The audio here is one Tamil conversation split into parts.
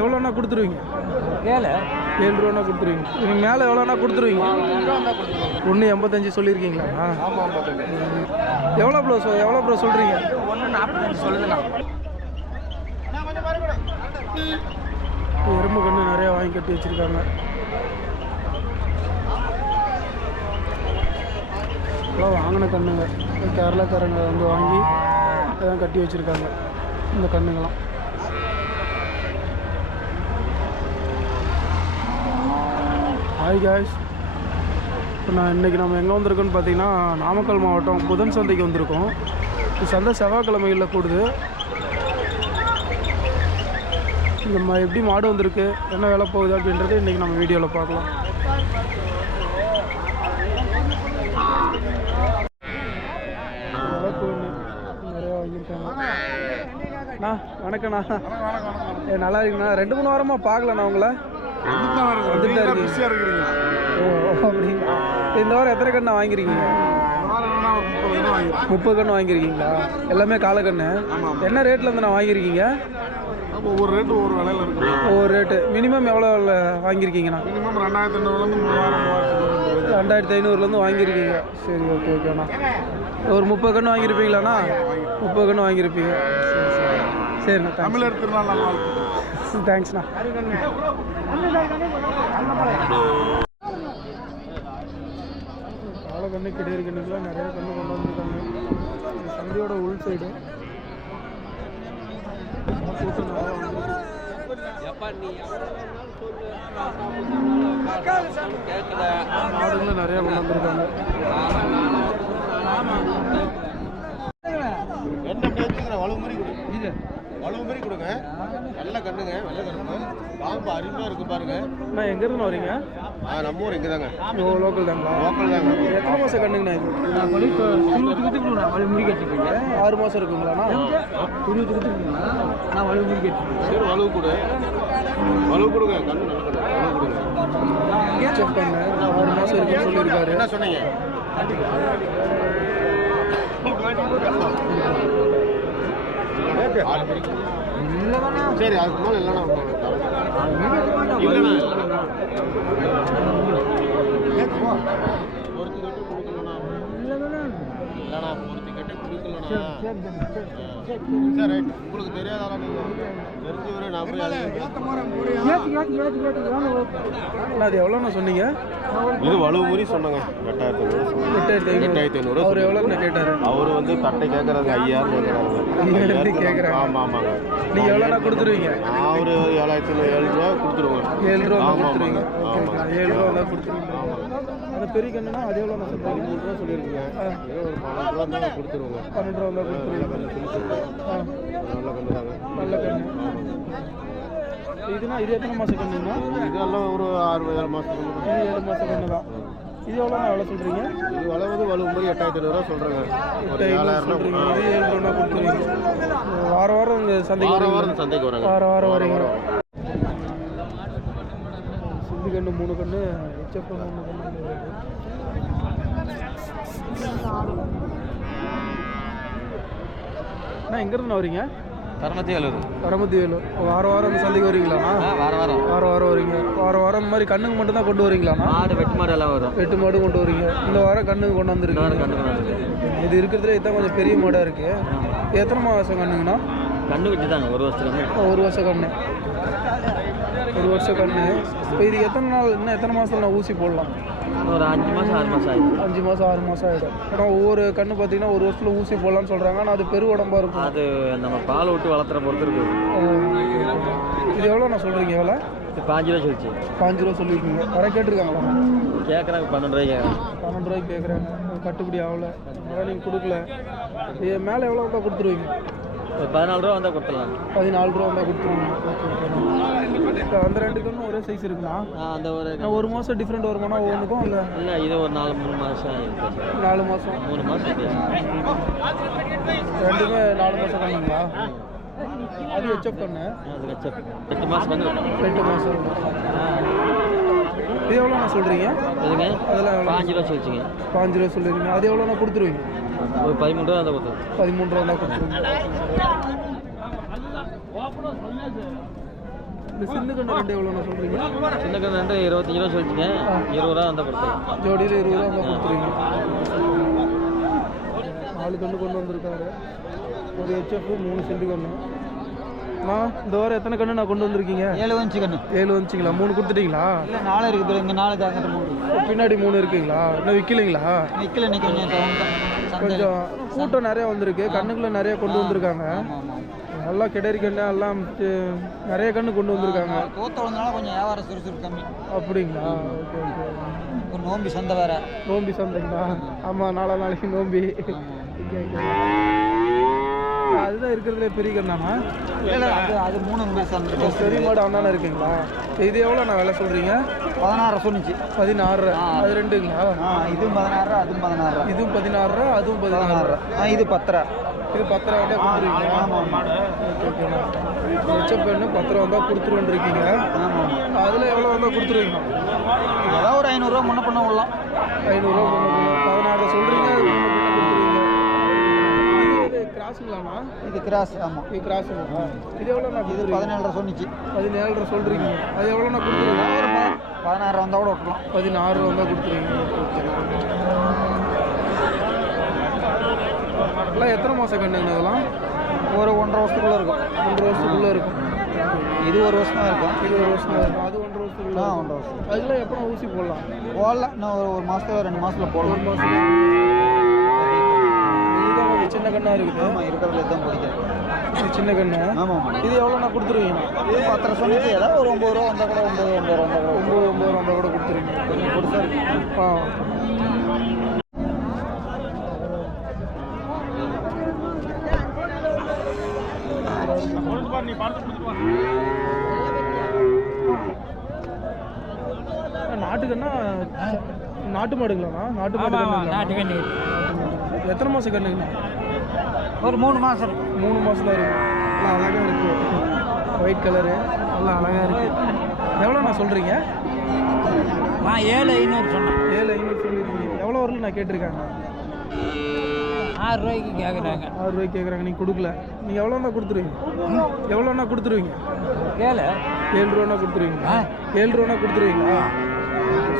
எவ்வளோண்ணா கொடுத்துருவீங்க? 7 ரூபாண்ணா கொடுத்துருவீங்க. நீங்கள் மேலே எவ்வளோண்ணா கொடுத்துருவீங்க? 1.85 சொல்லியிருக்கீங்களா? எவ்வளோ ப்ரோ சொல்கிறீங்க? 1.45 சொல்லுதுண்ணா. எறும்பு கன்று நிறையா வாங்கி கட்டி வச்சுருக்காங்க. இப்போலாம் வாங்கின கண்ணுங்க கேரளாக்காரங்க வந்து வாங்கி அதான் கட்டி வச்சுருக்காங்க இந்த கண்ணுங்களாம். ஹாய் காய்ஸ், இப்போ இன்றைக்கி நம்ம எங்கே வந்திருக்கோன்னு பார்த்தீங்கன்னா நாமக்கல் மாவட்டம் புதன் சந்தைக்கு வந்திருக்கோம். இந்த சந்தை செவ்வாய்க்கிழமைகளில் கூடுது. நம்ம எப்படி மாடு வந்திருக்கு, என்ன வேலை போகுது அப்படின்றது இன்றைக்கி நம்ம வீடியோவில் பார்க்கலாம். நிறையா வாங்கியிருக்காங்க. அண்ணா வணக்கண்ணா. நல்லா இருக்குண்ணா. 2-3 வாரமாக பார்க்கலண்ணா உங்களை. வந்துட்டே இருக்கீங்க. ஓ அப்படிங்களா? இந்த வாரம் எத்தனை கண்ணா வாங்கியிருக்கீங்க? 30 கன்று வாங்கியிருக்கீங்களா? எல்லாமே காலக்கண்ணு. என்ன ரேட்லேருந்து நான் வாங்கியிருக்கீங்க? ஒவ்வொரு ரேட்டு ஒவ்வொரு விலையில் இருக்குது. ஒவ்வொரு ரேட்டு. மினிமம் எவ்வளோ வாங்கியிருக்கீங்கண்ணா? மினிமம் 2500 2500 வாங்கியிருக்கீங்க. சரி, ஓகே ஓகேண்ணா. ஒரு 30 கன்று வாங்கியிருப்பீங்களாண்ணா? 30 கன்று வாங்கியிருப்பீங்க. சரிண்ணா, தமிழ் எடுத்துருந்தால் நல்லா தேங்க்ஸ்ண்ணா. காலக்கண்ணு கிடையாது கண்ணுக்கெலாம் நிறைய கண்ணு கொண்டு வந்துருக்காங்க. சந்தையோட உள் சைடு மாடுகளை நிறைய கொண்டு வந்திருக்காங்க. வலுவு மாதிரி கொடுங்க. நல்ல கண்ணுங்க, வெள்ளை கருப்பு பாம்பு அருமையாக இருக்கு பாருங்க. நான் எங்கேருந்து வரீங்க? நம்ம ஊர் இங்கே தாங்க. ஓ லோக்கல் தாங்களா? லோக்கல் தாங்க. எத்தனை மாதம் கண்ணுங்கண்ணா இது? 6 மாதம் இருக்குங்களாண்ணா? சரி வலுவு கொடு, வலுவு கொடுங்க. கண்ணு நல்ல கண்ணு, வலுவு கொடுங்க. செக் பண்ண 6 மாதம் இருக்குன்னு சொல்லியிருக்காரு. என்ன சொன்னீங்க? சரி அதுக்கு மேலே இல்லைண்ணா இல்லைண்ணா பொறுத்து கட்டு கொடுக்கலண்ணா. இல்லைண்ணா பொறுத்து கட்டு கொடுக்கலண்ணா. சரி உங்களுக்கு தெரியாதாண்ணா? நீங்கள் தெரிஞ்சவரே நான் போய் அது எவ்வளோண்ணா சொன்னீங்க? இது வலுவு முறி சொன்னாங்க. 8500. அவர் எவ்வளோண்ணா கேட்டார்? அவர் வந்து தட்டை கேட்குறாங்க 5000 கேட்குறாங்க. ஆமாம் ஆமாங்க. நீங்கள் எவ்வளோண்ணா கொடுத்துருவீங்க? நான் ஒரு 7 ரூபா கொடுத்துருவேன். 7 ரூபா கொடுத்துருவீங்க. 7 ரூபா தான் கொடுத்துருவீங்க. அந்த பெரிய கண்ணுனா அது எவ்வளோ? 13 ரூபா சொல்லியிருக்கீங்க. ஒரு 12 ரூபா தான் கொடுத்துருவோங்க. 12 ரூபா தான் கொடுத்துருவீங்க. நல்ல கண்ணு தாங்க. நல்ல கண்ணு. இதுனா இது எத்தனை மாதம் கண்ணுங்கண்ணா? இதெல்லாம் ஒரு 6-7 மாதம். இது 7 மாதம் கண்ணு தான். இது எவ்வளோண்ணா எவ்வளோ சொல்கிறீங்க? இது வளவது வலுவு மாதிரி 8500 சொல்கிறேங்க. 8000 சொல்கிறீங்க. இது 7 ரூபா கொடுத்துருவீங்க. வாரம் இந்த சந்தைக்கு சந்தைக்கு வராங்க. வாரம் வரீங்க. சிந்து கண்ணு 3 கண்ணு, ஹெச்எஃப் 3 கண்ணு. அண்ணா எங்கேருந்து வரீங்க? பரமத்திவேலூர். வாரம் இந்த சந்தைக்கு வரீங்களாண்ணா? வாரம் வரீங்க. வாரம் இந்த மாதிரி கண்ணுக்கு மட்டும் தான் கொண்டு வரீங்களாண்ணா? வெட்டு மாடு எல்லாம் வரும். வெட்டு மாடு கொண்டு வரீங்க. இந்த வாரம் கண்ணுக்கு கொண்டு வந்துருக்கீங்க. இது இருக்கிறதுல இதான் கொஞ்சம் பெரிய மாடாக இருக்குது. எத்தனை மாதம் கண்ணுங்கண்ணா? கண்ணு வச்சு தாங்க 1 வருஷத்துக்கு. 1 வருஷம் கண்ணு. 1 வருஷம் கண்ணு. இப்போ இது எத்தனை நாள், இன்னும் எத்தனை மாதத்தில் நான் ஊசி போடலாம்? ஒரு 5 மாதம் 6 மாதம் ஆகிடும். 5 மாதம் 6 மாதம் ஆகிடும். ஏன்னா ஒவ்வொரு கண்ணு பார்த்தீங்கன்னா 1 வருஷத்தில் ஊசி போடலான்னு சொல்கிறாங்க. ஆனால் அது பெரு உடம்பாக இருக்கும். அது நம்ம பால் விட்டு வளர்த்துற பொறுத்து இருக்குது. இது எவ்வளோ நான் சொல்கிறீங்க? எவ்வளோ? 5 ரூபா சொல்லிச்சு. 5 ரூபா சொல்லியிருக்கீங்க. வர கேட்டிருக்காங்களா? கேட்குறாங்க 12 ரூபாய்க்கு கேட்குறாங்க. 12 ரூபாய்க்கு கேட்குறாங்க. கட்டுப்படி ஆகலை. அதனால் நீங்கள் கொடுக்கல. இது மேலே எவ்வளோ வந்தால் கொடுத்துருவீங்க? ஒரு 14 ரூபா வந்தால் கொடுத்துடலாம். 14 ரூபா வந்தால் கொடுத்துருவீங்க. ஓகே. அந்த 2 கண்ணும் ஒரே சைஸ் இருக்குண்ணா? அந்த ஒரு 1 மாதம் டிஃப்ரெண்ட் வருமானா ஒவ்வொன்றுக்கும்? இல்லை இல்லை, இது ஒரு 4-3 மாதம். 4 மாதம் 3 மாதம். ரெண்டுமே 4 மாதம் கண்ணுங்களா? அது ஹெச்எஃப் கண்ணு. அது ஹெச்எஃப் 8 மாதம் வந்து 8 மாதம். இது எவ்வளோண்ணா சொல்கிறீங்க? எதுங்க? அதெல்லாம் 5 ரூபா சொல்லிச்சுங்க. 5 ரூபா சொல்லிடுங்க. அது எவ்வளோண்ணா கொடுத்துருவீங்க? ஒரு 13 ரூபா தான் கொடுத்துருவோம். 13 ரூபா தான் கொடுத்துருவீங்க. இந்த சின்ன கண்ணு ரெண்டு எவ்வளோண்ணா சொல்கிறீங்க? சின்ன கண்ணு ரெண்டு 25 ரூபா சொல்லிச்சுங்க. 20 ரூபா வந்தால் கொடுத்தேன். ஜோடியில் 20 ரூபா வந்தால் கொடுத்துருவீங்க. 4 கண்ணு கொண்டு வந்திருக்காரு. ஒரு ஹெச்எஃப் 3 சென்ட் கண்ணு. இந்த வாரம் எத்தனை கண்ணு நான் கொண்டு வந்திருக்கீங்க? 7 வந்துச்சு கண்ணு. 7 வந்துச்சிங்களா? 3 கொடுத்துட்டீங்களா? இல்லை 4 இருக்குது. இங்கே 4 தாங்கிட்ட 3 பின்னாடி 3 இருக்குங்களா? இன்னும் விற்கலைங்களா? விற்கல. இன்னைக்கு கொஞ்சம் கூட்டம் நிறையா வந்திருக்கு. கண்ணுக்குள்ள நிறைய கொண்டு வந்திருக்காங்க. நல்லா கிடரி கண்ணு எல்லாம் நிறைய கண்ணு கொண்டு வந்திருக்காங்க. தோத்த வந்தனால கொஞ்சம் வியாபாரம் சுறுசுறுப்பு கம்மி. அப்படிங்களா? Okay okay. ஒரு நோம்பி சந்தை வேற. நோம்பி சந்தைங்களா? ஆமாம், நாளைக்கு நோம்பி. அதுதான் இருக்கிறதுலே பெரிய கண்ணாண்ணா? அது 3 பெரிய மாடு அண்ணாண்ணா இருக்குங்களா? இது எவ்வளோ நான் விலை சொல்கிறீங்க? 16 சொன்னிச்சு. 16. அது ரெண்டுங்களா? இதுவும் 16, அதுவும் 16. இதுவும் 16, அதுவும் 16. இது 10. இது 10 வந்தால் கொடுத்துருவீங்க? ஆமாம். ஓகே ஓகேண்ணா. ஹெச்எஃப் 10 வந்தால் கொடுத்துருவோன்ருக்கீங்க. ஆமாம். அதில் எவ்வளோ வந்தால் கொடுத்துருவீங்க? ஏதாவது ஒரு 500 ரூபா முன்ன பண்ண விடலாம். 500 ரூபா முன்ன 16 சொல்கிறீங்க. கிராஸுங்களாண்ணா? இது கிராஸ். ஆமாம், இது கிராஸுங்களா? இது எவ்வளோண்ணா? இது 17 சொன்னிச்சு. 17 சொல்கிறீங்க. அது எவ்வளோண்ணா கொடுத்துருவீங்க? ஒரு 16 வந்தால் கூட விட்டுலாம். 16 வந்தால் கொடுத்துருவீங்க. எல்லாம் எத்தனை மாதம் கண்ணுங்க இதெல்லாம்? ஒரு 1.5 வருஷத்துக்குள்ளே இருக்கும். 1.5 வருஷத்துக்குள்ளே இருக்கும். இது 1 வருஷம் தான் இருக்கும். இது 1 வருஷம் தான் இருக்கும். அது 1.5 வருஷத்துக்குள்ளே. 1.5 வருஷம். அதுக்கெல்லாம் எப்போ ஊசி போடலாம்? இன்னும் ஒரு மாதத்துல 2 மாதத்தில் போடலாம். 1 மாதம். இதுதான் சின்ன கண்ணாக இருக்குது. ஆமாம், இருக்கிறதுல தான் பிடிக்கும். இது சின்ன கண்ணு. ஆமாம். இது எவ்வளோண்ணா கொடுத்துருவீங்க? இது 10 சொன்னிச்சு. ஏதாவது ஒரு 9 ரூபா வந்தால் கூட 9 ரூபா வந்தால் கூட 9 வந்தால் கூட கொடுத்துருவீங்க. கொஞ்சம் கொடுத்தா இருக்கு. நாட்டுக்கண்ணா? நாட்டு மாடுங்களாண்ணா? நாட்டு மாடு. எத்தனை மாதம் கண்ணுங்கண்ணா? ஒரு 3 மாதம் இருக்கும். 3 மாதம் தான் இருக்கும். நல்லா அழகாக இருக்குது. ஒயிட் கலரு நல்லா அழகாக இருக்குது. எவ்வளோண்ணா சொல்கிறீங்க? நான் 7,500 சொன்னேன். 7,500 சொல்லியிருக்கீங்க. எவ்வளோ வரல நான் கேட்டிருக்காங்க? 6 ரூபாய்க்கு கேட்குறாங்க. 6 ரூபாய்க்கு கேட்குறாங்க. நீங்கள் கொடுக்கல. நீங்கள் எவ்வளோண்ணா கொடுத்துருவீங்க? எவ்வளோண்ணா கொடுத்துருவீங்க? 7 ரூபாண்ணா கொடுத்துருவீங்களா? 7 ரூபாண்ணா கொடுத்துருவீங்களா?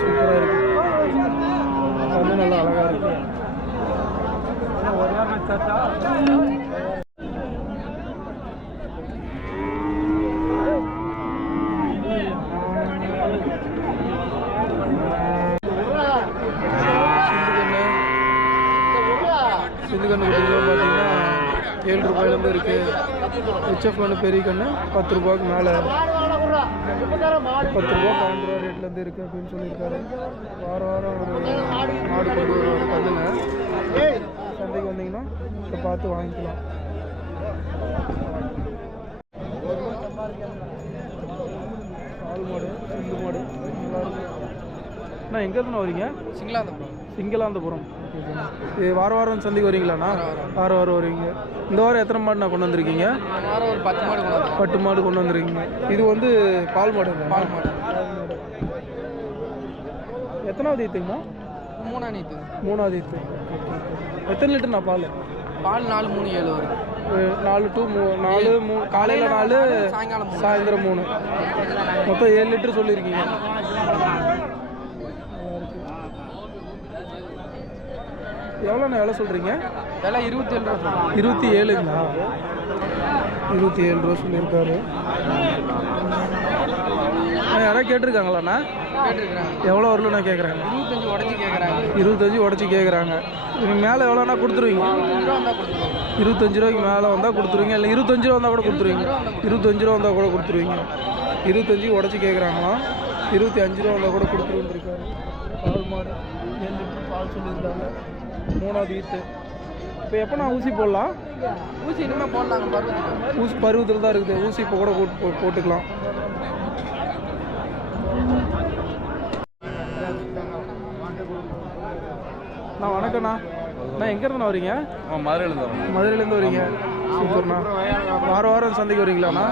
சூப்பராக இருக்குது. அது நல்லா அழகாக இருக்குது. சிந்து கண்ணு குட்டிலாம் பார்த்தீங்கன்னா 7 ரூபாயிலேருந்து இருக்குது. ஹெச்எஃப் கண்ணு பெரிய கண்ணு 10 ரூபாய்க்கு மேலே, 10 ரூபா 12 ரூபா ரேட்லேருந்து இருக்குது அப்படின்னு சொல்லியிருக்காரு. வாரம் ஒரு மாடு கொண்டு வருவார் கண்ணுங்க. சந்தைக்கு வந்தீங்கன்னா இதை பார்த்து வாங்கிக்கலாம். பால் மாடு, சிந்து மாடு நல்லாயிருக்கு. அண்ணா எங்கேருந்துண்ணா வரீங்க? சிங்களாந்தபுரம். இது வாரம் சந்தைக்கு வரீங்களாண்ணா? வாரம் வருவீங்க. இந்த வாரம் எத்தனை மாடு நான் கொண்டு வந்திருக்கீங்க? ஒரு 10 மாடு கொண்டு வந்தேன். 10 மாடு கொண்டு வந்திருக்கீங்க. இது வந்து பால் மாடுங்க? பால் மாடு. எத்தனாவது ஈத்துங்கண்ணா? 3ஆம் ஈத்து. 3ஆவது ஈத்து. எத்தனை லிட்டர்ண்ணா பால்? பால் 4, 3, 7 வரும். 4 to 3 காலையில் 4 சாயந்தரம் 3 மொத்தம் 7 லிட்டர் சொல்லியிருக்கீங்க. எவ்வளோண்ணா எவ்வளோ சொல்கிறீங்க? விலை 27 ரூபா. 27ங்களா? 27 ரூபா சொல்லியிருக்காரு. யாராவது கேட்டிருக்காங்களாண்ணா? கேட்டுருக்குறாங்க. எவ்வளோ வரலண்ணா கேட்குறாங்க? 25 உடச்சி கேட்குறாங்க. 25 உடச்சி கேட்குறாங்க. இதுக்கு மேலே எவ்வளோண்ணா கொடுத்துருவீங்க? 25 ரூபாய்க்கு மேலே வந்தால் கொடுத்துருவீங்க. இல்லை 25 ரூபா வந்தால் கூட கொடுத்துருவீங்க. 25 ரூபா வந்தால் கூட கொடுத்துருவீங்க. 25 உடச்சி கேட்குறாங்களாம். 25 ரூபா வந்தால் கூட கொடுத்துருவந்துருக்காரு. பால் மாடு 7 லிட்டர் பால் சொல்லியிருக்காங்க. 3ஆவது ஈத்து. இப்போ எப்போ நான் ஊசி போடலாம்? ஊசி இனிமேல் போடலாங்க. ஊசி பருவத்தில் தான் இருக்குது. ஊசி இப்போ கூட போட்டுக்கலாம். அண்ணா வணக்கண்ணா. அண்ணா எங்கேருந்துண்ணா வரீங்க? மதுரையிலேருந்து வரீங்க. சூப்பர்ண்ணா. வாரம் சந்தைக்கு வரீங்களாண்ணா?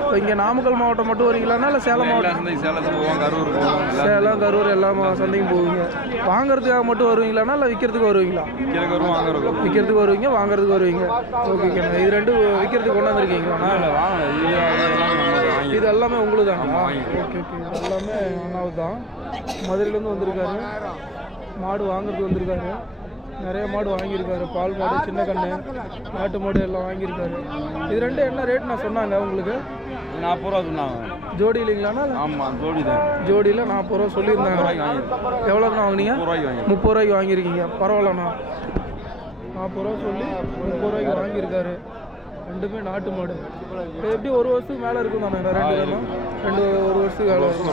இப்போ இங்கே நாமக்கல் மாவட்டம் மட்டும் வரீங்களாண்ணா இல்லை சேலம் மாவட்டம்? சேலம், கரூர் எல்லா சந்தைக்கும் போவீங்க. வாங்குறதுக்காக மட்டும் வருவீங்களாண்ணா இல்லை விற்கிறதுக்கு வருவீங்களா? விற்கிறதுக்கு வருவீங்க, வாங்குறதுக்கு வருவீங்க. ஓகேண்ணா. இது ரெண்டும் விற்கிறதுக்கு கொண்டு வந்துருக்கீங்களாண்ணா? இது எல்லாமே உங்களுக்கு தாங்களா? Okay okay. இது எல்லாமே அண்ணாவது தான். மதுரையிலேருந்து வந்திருக்காரு, மாடு வாங்குறதுக்கு வந்திருக்காரு. நிறைய மாடு வாங்கியிருக்காரு. பால் மாடு, சின்ன கண்ணு, நாட்டு மாடு எல்லாம் வாங்கியிருக்காரு. இது ரெண்டு என்ன ரேட் நான் சொன்னாங்க உங்களுக்கு? 40 ரூபா சொன்னாங்க. ஜோடி இல்லைங்களாண்ணா? ஆமாம், ஜோடி தான். ஜோடியில் 40 ரூபா சொல்லியிருந்தாங்க. எவ்வளோக்குண்ணா வாங்கினீங்க? 30 ரூபாய்க்கு வாங்கியிருக்கீங்க. பரவாயில்லண்ணா. 40 ரூபா சொல்லி 30 ரூபாய்க்கு வாங்கியிருக்காரு. ரெண்டுமே நாட்டு மாடு. எப்படி ஒரு வருஷத்துக்கு மேலே இருக்கும் தானே? ரெண்டு வேணும். ஒரு வருஷத்துக்கு மேலே இருக்கும்.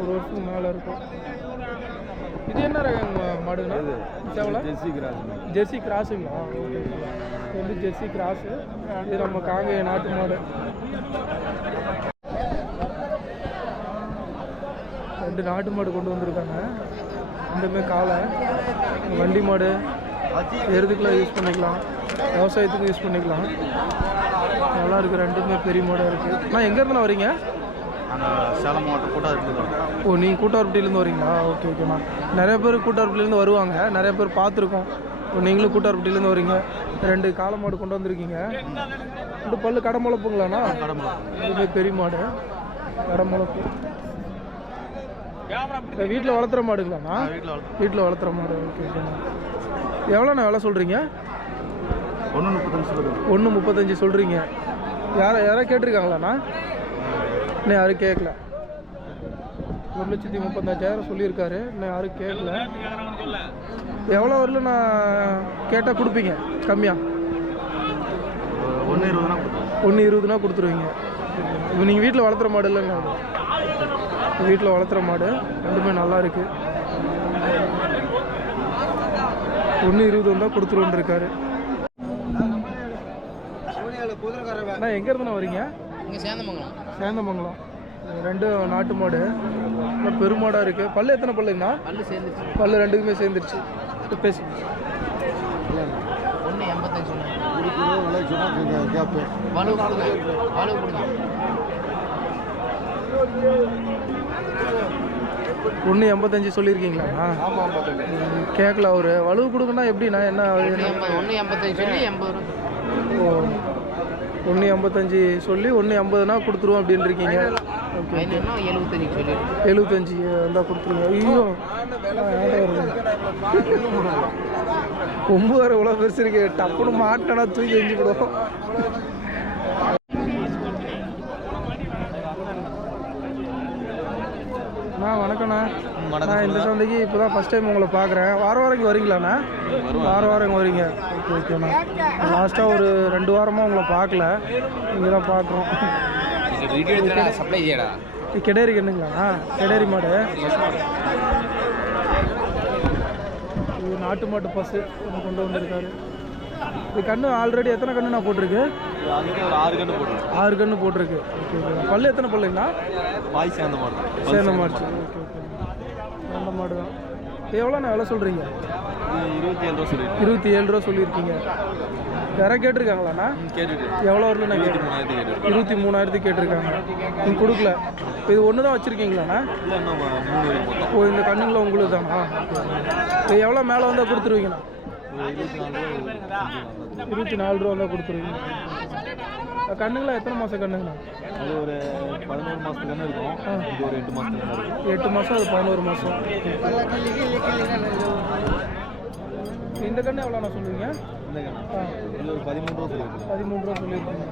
ஒரு வருஷத்துக்கு மேலே இருக்கும். இது என்ன மாடுங்கண்ணா? எவ்வளோ? ஜெர்சி கிராஸுங்களா? ஓகே. இது வந்து ஜெர்சி கிராஸு. இது நம்ம காங்கேய நாட்டு மாடு. ரெண்டு நாட்டு மாடு கொண்டு வந்திருக்காங்க. ரெண்டுமே காளை. வண்டி மாடு எருதுக்கெலாம் யூஸ் பண்ணிக்கலாம், விவசாயத்துக்கு யூஸ் பண்ணிக்கலாம். நல்லா இருக்குது. ரெண்டுமே பெரிய மாடாக இருக்குது. நான் எங்கேருந்து வரீங்க? சேலம் மாவட்டம் கூட்டார்பட்டியில. ஓ, நீங்கள் கூட்டார்பட்டியிலேருந்து வரீங்களா? ஓகே ஓகேண்ணா. நிறைய பேர் கூட்டார்பட்டியிலேருந்து வருவாங்க, நிறைய பேர் பார்த்துருக்கோம். இப்போ நீங்களும் கூட்டார்பட்டியிலேருந்து வரீங்க. ரெண்டு காளை மாடு கொண்டு வந்திருக்கீங்க. ரெண்டு பல்லு கடை முளைப்புங்களாண்ணா? இதுவே பெரிய மாடு, கடை முளைப்பு. வீட்டில் வளர்த்துற மாடுங்களாண்ணா? வீட்டில் வளர்த்துற மாடு. ஓகே ஓகேண்ணா. எவ்வளோண்ணா விலை சொல்கிறீங்க? 1.35 சொல்கிறீங்க. யாராவது கேட்டிருக்காங்களாண்ணா? இன்னும் யாரும் கேட்கல. 1,35,000 சொல்லியிருக்காரு. இன்னும் யாரும் கேட்கல. எவ்வளோ வரல நான் கேட்டால் கொடுப்பீங்க கம்மியாக? 1.20 கொடுத்துருவீங்க. இப்போ நீங்கள் வீட்டில் வளர்த்துற மாடு இல்லைங்க? வீட்டில் வளர்த்துற மாடு. ரெண்டுமே நல்லா இருக்குது. 1.20 வந்தால் கொடுத்துருவோன்ருக்காரு. அண்ணா எங்கேருந்துண்ணா வரீங்க? இங்கே சேந்தமங்கலம். சேந்தமங்கலம். ரெண்டு நாட்டு மாடு, பெருமாடாக இருக்குது. பல்லு எத்தனை பல்லுங்கண்ணா? பல்லு சேர்ந்துருச்சு. பல்லு ரெண்டுக்குமே சேர்ந்துருச்சு. பேசி 1.85 சொன்னாங்க. 1.85 சொல்லியிருக்கீங்களா? கேட்கல அவரு. வலுவு கொடுக்கணும்னா எப்படிண்ணா? என்ன 1.85 சொல்லி 80 ரூபா. ஓ, 1.85 சொல்லி 1.80னா கொடுத்துருவோம் அப்படின்னு இருக்கீங்க. ஓகே. 75 வந்தால் கொடுத்துருங்க. ஐயோ, கொம்பு வேறு இவ்வளோ பெருசு இருக்கு. டப்புன்னு மாட்டேனா தூக்கி எஞ்சி விடுவோம். வணக்கண்ணா. நான் இந்த சந்தைக்கு இப்போ தான் ஃபஸ்ட் டைம் உங்களை பார்க்குறேன். வாரம் இங்கே வரீங்களாண்ணா? வாரம் இங்கே வரீங்க. ஓகே ஓகேண்ணா. லாஸ்ட்டாக ஒரு 2 வாரமாக உங்களை பார்க்கல, இங்கே தான் பார்க்குறோம். சப்ளை செய்யடா. கெடேரி கண்ணுங்களாண்ணா? கெடேரி மாடு. இது நாட்டு மாட்டு பசு கொண்டு வந்திருக்காரு. இது கண்ணு ஆல்ரெடி எத்தனை கண்ணு நான் போட்டிருக்கு? 6 கண்ணு போட்டிருக்கு. Okay okay. பல்லு எத்தனை பல்லுங்கண்ணா? சேர்ந்த மாடு. சேர்ந்த மாடு. Okay okay. சேர்ந்த மாடு தான். எவ்வளோண்ணா விலை சொல்கிறீங்க? 27 ரூபா சொல்லியிருக்கீங்க. யாராவது கேட்டிருக்காங்களாண்ணா? எவ்வளோ வரலண்ணா? 23,000 கேட்டிருக்காங்க. நீங்கள் கொடுக்கல. இது ஒன்று தான் வச்சுருக்கீங்களாண்ணா? ஓ, இந்த கண்ணுங்கள உங்களுக்கு தானா? இது எவ்வளோ மேலே வந்தால் கொடுத்துருவீங்கண்ணா? 24 ரூபா வந்தால் கொடுத்துருவீங்க. கண்ணுங்களா எத்தனை மாதம் கண்ணுங்கண்ணா? அது ஒரு 11 மாதத்துக்கு கண்ணு இருக்கும். இது ஒரு 8 மாதத்துக்கு கண்ணு இருக்கும். 8 மாதம், அது 11 மாதம். இந்த கண்ணு எவ்வளோண்ணா சொல்லுவீங்க? இந்த கண்ணு இது ஒரு 13 ரூபா சொல்லியிருக்கீங்க. 13 ரூபா சொல்லியிருக்கீங்க.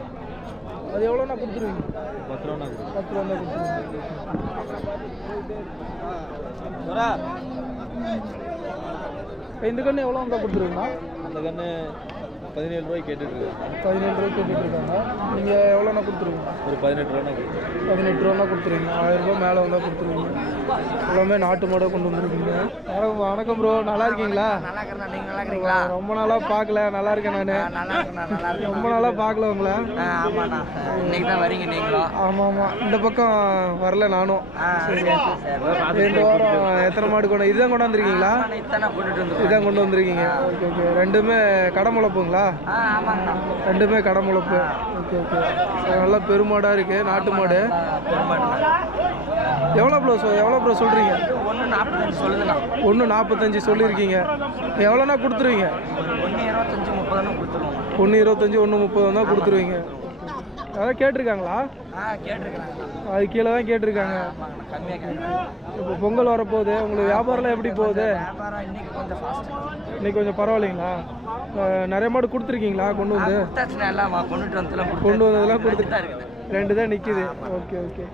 அது எவ்வளோண்ணா கொடுத்துருவீங்க? 10 ரூபா கொடுத்துருவீங்க. 10 ரூபா தான் கொடுத்துருவீங்க. இந்த கண்ணு எவ்வளோ வந்தால் கொடுத்துருவீங்களா? அந்த கண்ணு 17 ரூபாய்க்கு கேட்டுட்ருக்காங்க. 17 ரூபாய்க்கு கேட்டுட்ருக்காங்க. நீங்கள் எவ்வளோண்ணா கொடுத்துருவீங்க? ஒரு 18 ரூபா 18 ரூபானா கொடுத்துருவீங்க. 1000 ரூபா மேலே வந்தால் கொடுத்துருவீங்க. எல்லாமே நாட்டு மாடை கொண்டு வந்துருக்கீங்க. வணக்கம் ப்ரோ, நல்லா இருக்கீங்களா? நல்லா இருக்கிறேன். நீங்கள் நல்லா இருக்கிறீங்களா? ரொம்ப நாளாக பார்க்கல. நல்லா இருக்கேன் நான். நல்லா இருக்கேன். ரொம்ப நாளாக பார்க்கல உங்களை. ஆமாண்ணா, இன்னைக்கு தான் வரீங்க நீங்களும்? ஆமாம் ஆமாம். இந்த பக்கம் வரல நானும். சரி, இந்த வாரம் எத்தனை மாடு கொண்டு? இதுதான் கொண்டு வந்திருக்கீங்களா? இதான் கொண்டு வந்திருக்கீங்க. Okay okay. ரெண்டுமே கடை முளைப்புங்களா? ரெண்டுமே கடை முளைப்பு. Okay okay. நல்லா பெருமாடாக இருக்குது, நாட்டு மாடு. எவ்வளோ ப்ரோ சொல்கிறீங்க? 1.45 சொல்லுங்கண்ணா. 1.45 சொல்லியிருக்கீங்க. எவ்வளோண்ணா கொடுத்துருவீங்க? 1.25 30 கொடுத்துருவோம். 1.25 1.30 தான் கொடுத்துருவீங்க. அதான் கேட்டிருக்காங்களா? கேட்டிருக்கிறாங்க. அது கீழே தான் கேட்டிருக்காங்க. கம்மியாக கேட்குறாங்க. இப்போ பொங்கல் வரப்போகுது, உங்களுக்கு வியாபாரம்லாம் எப்படி போகுது? வியாபாரம் இன்னைக்கு கொஞ்சம் ஃபாஸ்ட். இன்னைக்கு கொஞ்சம் பரவாயில்லைங்களா? நிறைய மாடு கொடுத்துருக்கீங்களா? கொண்டு வந்து எல்லாம் கொண்டுட்டு கொண்டு வந்ததெல்லாம் தான் இருக்குது. 2 தான் நிற்கிது. Okay okay.